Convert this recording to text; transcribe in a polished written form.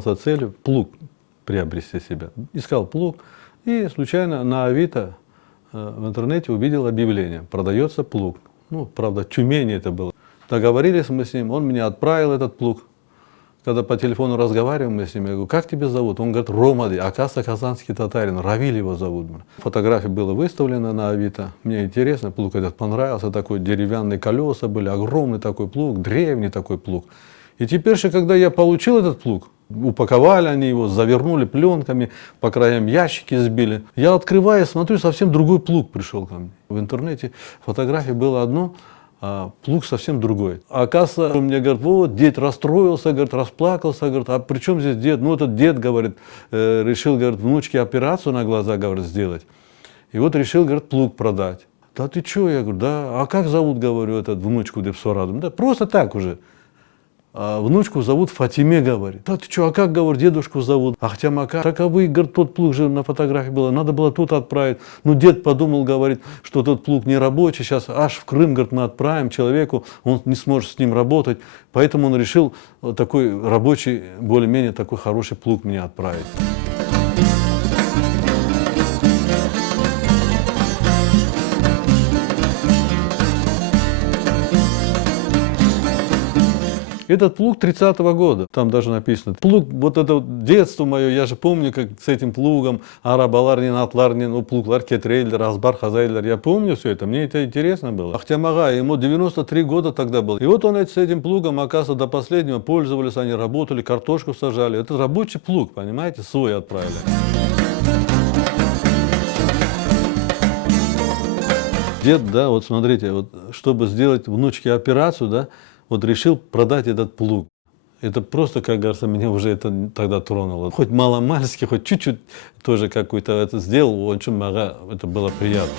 задался целью плуг приобрести себе. Искал плуг и случайно на Авито в интернете увидел объявление: продается плуг. Ну, правда, в Тюмени это было. Договорились мы с ним, он меня отправил этот плуг. Когда по телефону разговариваем мы с ним, я говорю: как тебя зовут? Он говорит: Ромади, оказывается, казанский татарин, Равиль его зовут. Фотография была выставлена на Авито. Мне интересно, плуг этот понравился, такой деревянные колеса были, огромный такой плуг, древний такой плуг. И теперь же, когда я получил этот плуг, упаковали они его, завернули пленками, по краям ящики сбили. Я открываю, смотрю, совсем другой плуг пришел ко мне. В интернете фотографии было одно, а плуг совсем другой. А оказывается, мне говорят: вот, дед расстроился, говорит, расплакался, говорит, а при чем здесь дед? Ну, этот дед, говорит, решил, говорит, внучке операцию на глаза, говорит, сделать. И вот решил, говорит, плуг продать. Да ты что? Я говорю: да, а как зовут, говорю, эту внучку Депсораду? Да просто так уже. А внучку зовут Фатиме, говорит. Да ты что, а как, говорит, дедушку зовут? Ахтямака. Таковы, говорит, тот плуг же на фотографии было, надо было тут отправить. Ну, дед подумал, говорит, что тот плуг не рабочий, сейчас аж в Крым, говорит, мы отправим человеку, он не сможет с ним работать. Поэтому он решил вот такой рабочий, более-менее такой хороший плуг мне отправить. Этот плуг 30-го года, там даже написано. Плуг, вот это вот детство мое, я же помню, как с этим плугом, арабаларнин, атларнин, ну, плуглар, кетрейлер, азбар, хазайлер, я помню все это, мне это интересно было. Ахтямага, ему 93 года тогда было. И вот он с этим плугом, оказывается, до последнего пользовались, они работали, картошку сажали. Это рабочий плуг, понимаете, свой отправили. Дед, да, вот смотрите, вот, чтобы сделать внучке операцию, да, вот решил продать этот плуг. Это просто, как говорится, меня уже это тогда тронуло. Хоть маломальски, хоть чуть-чуть тоже какой-то это сделал, очень много, это было приятно.